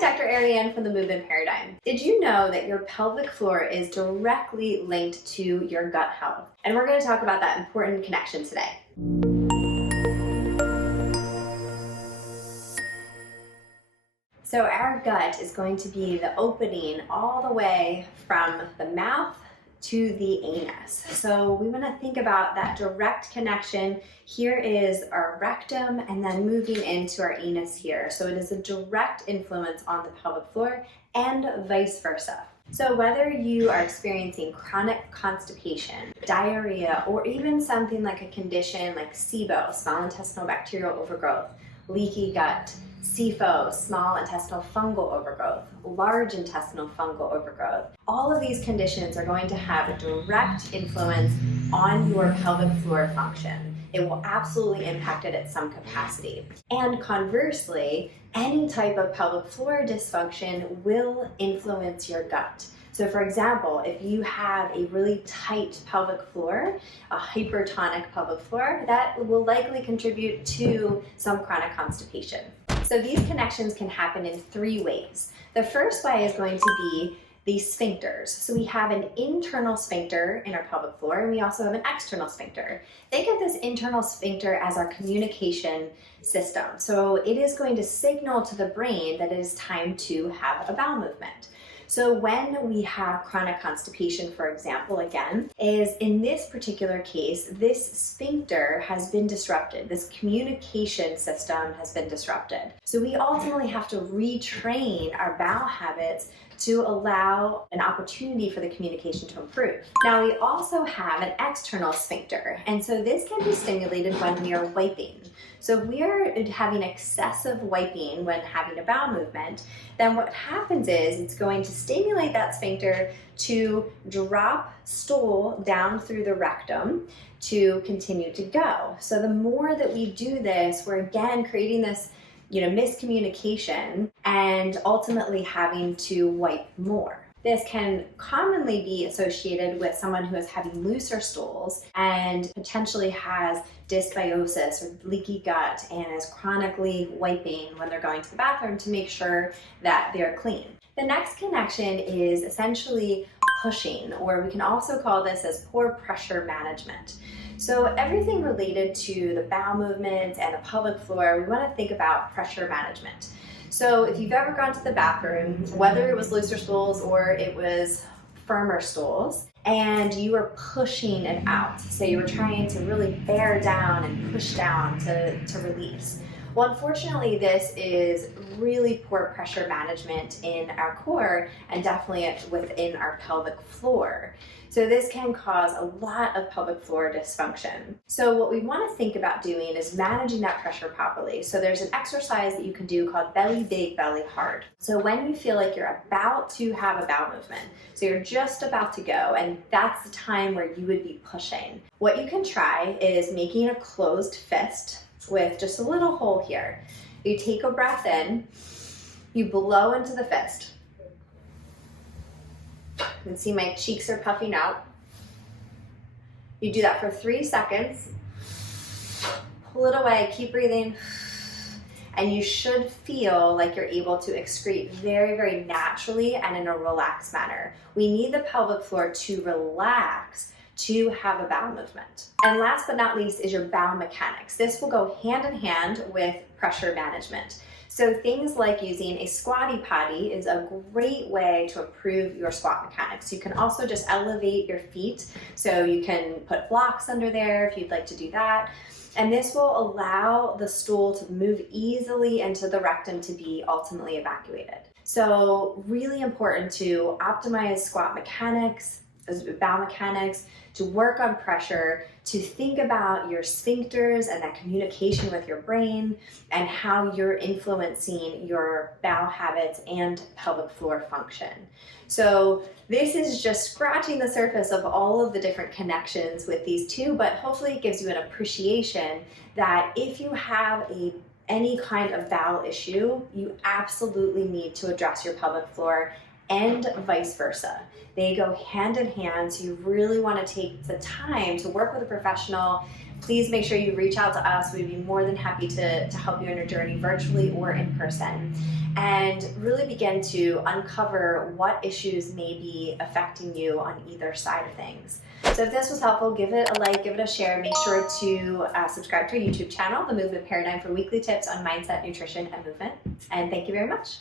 Dr. Ariane from the Movement Paradigm. Did you know that your pelvic floor is directly linked to your gut health? And we're going to talk about that important connection today. So our gut is going to be the opening all the way from the mouth to the anus. So we want to think about that direct connection. Here is our rectum and then moving into our anus here. So it is a direct influence on the pelvic floor and vice versa. So whether you are experiencing chronic constipation, diarrhea, or even something like a condition like SIBO, small intestinal bacterial overgrowth, leaky gut, SIFO, small intestinal fungal overgrowth, large intestinal fungal overgrowth. All of these conditions are going to have a direct influence on your pelvic floor function. It will absolutely impact it at some capacity. And conversely, any type of pelvic floor dysfunction will influence your gut. So for example, if you have a really tight pelvic floor, a hypertonic pelvic floor, that will likely contribute to some chronic constipation. So these connections can happen in three ways. The first way is going to be the sphincters. So we have an internal sphincter in our pelvic floor, and we also have an external sphincter. Think of this internal sphincter as our communication system. So it is going to signal to the brain that it is time to have a bowel movement. So when we have chronic constipation, for example, again, is in this particular case, this sphincter has been disrupted. This communication system has been disrupted. So we ultimately have to retrain our bowel habits to allow an opportunity for the communication to improve. Now we also have an external sphincter, and so this can be stimulated when we are wiping. So if we are having excessive wiping when having a bowel movement, then what happens is it's going to stimulate that sphincter to drop stool down through the rectum to continue to go. So the more that we do this, we're again creating this miscommunication and ultimately having to wipe more. This can commonly be associated with someone who is having looser stools and potentially has dysbiosis or leaky gut and is chronically wiping when they're going to the bathroom to make sure that they're clean. The next connection is essentially pushing, or we can also call this as poor pressure management. So everything related to the bowel movements and the pelvic floor, we want to think about pressure management. So if you've ever gone to the bathroom, whether it was looser stools or it was firmer stools, and you were pushing it out, so you were trying to really bear down and push down to release. Well, unfortunately, this is really poor pressure management in our core and definitely within our pelvic floor. So this can cause a lot of pelvic floor dysfunction. So what we want to think about doing is managing that pressure properly. So there's an exercise that you can do called belly big, belly hard. So when you feel like you're about to have a bowel movement, so you're just about to go, and that's the time where you would be pushing. What you can try is making a closed fist with just a little hole here. You take a breath in, you blow into the fist. You can see my cheeks are puffing out. You do that for 3 seconds. Pull it away, keep breathing. And you should feel like you're able to excrete very, very naturally and in a relaxed manner. We need the pelvic floor to relax to have a bowel movement. And last but not least is your bowel mechanics. This will go hand in hand with pressure management. So things like using a squatty potty is a great way to improve your squat mechanics. You can also just elevate your feet. So you can put blocks under there if you'd like to do that. And this will allow the stool to move easily into the rectum to be ultimately evacuated. So really important to optimize squat mechanics, bowel mechanics, to work on pressure, to think about your sphincters and that communication with your brain and how you're influencing your bowel habits and pelvic floor function. So this is just scratching the surface of all of the different connections with these two, but hopefully it gives you an appreciation that if you have any kind of bowel issue, you absolutely need to address your pelvic floor and vice versa. They go hand in hand, so you really want to take the time to work with a professional, please make sure you reach out to us. We'd be more than happy to help you on your journey virtually or in person, and really begin to uncover what issues may be affecting you on either side of things. So if this was helpful, give it a like, give it a share. Make sure to subscribe to our YouTube channel, The Movement Paradigm, for weekly tips on mindset, nutrition, and movement. And thank you very much.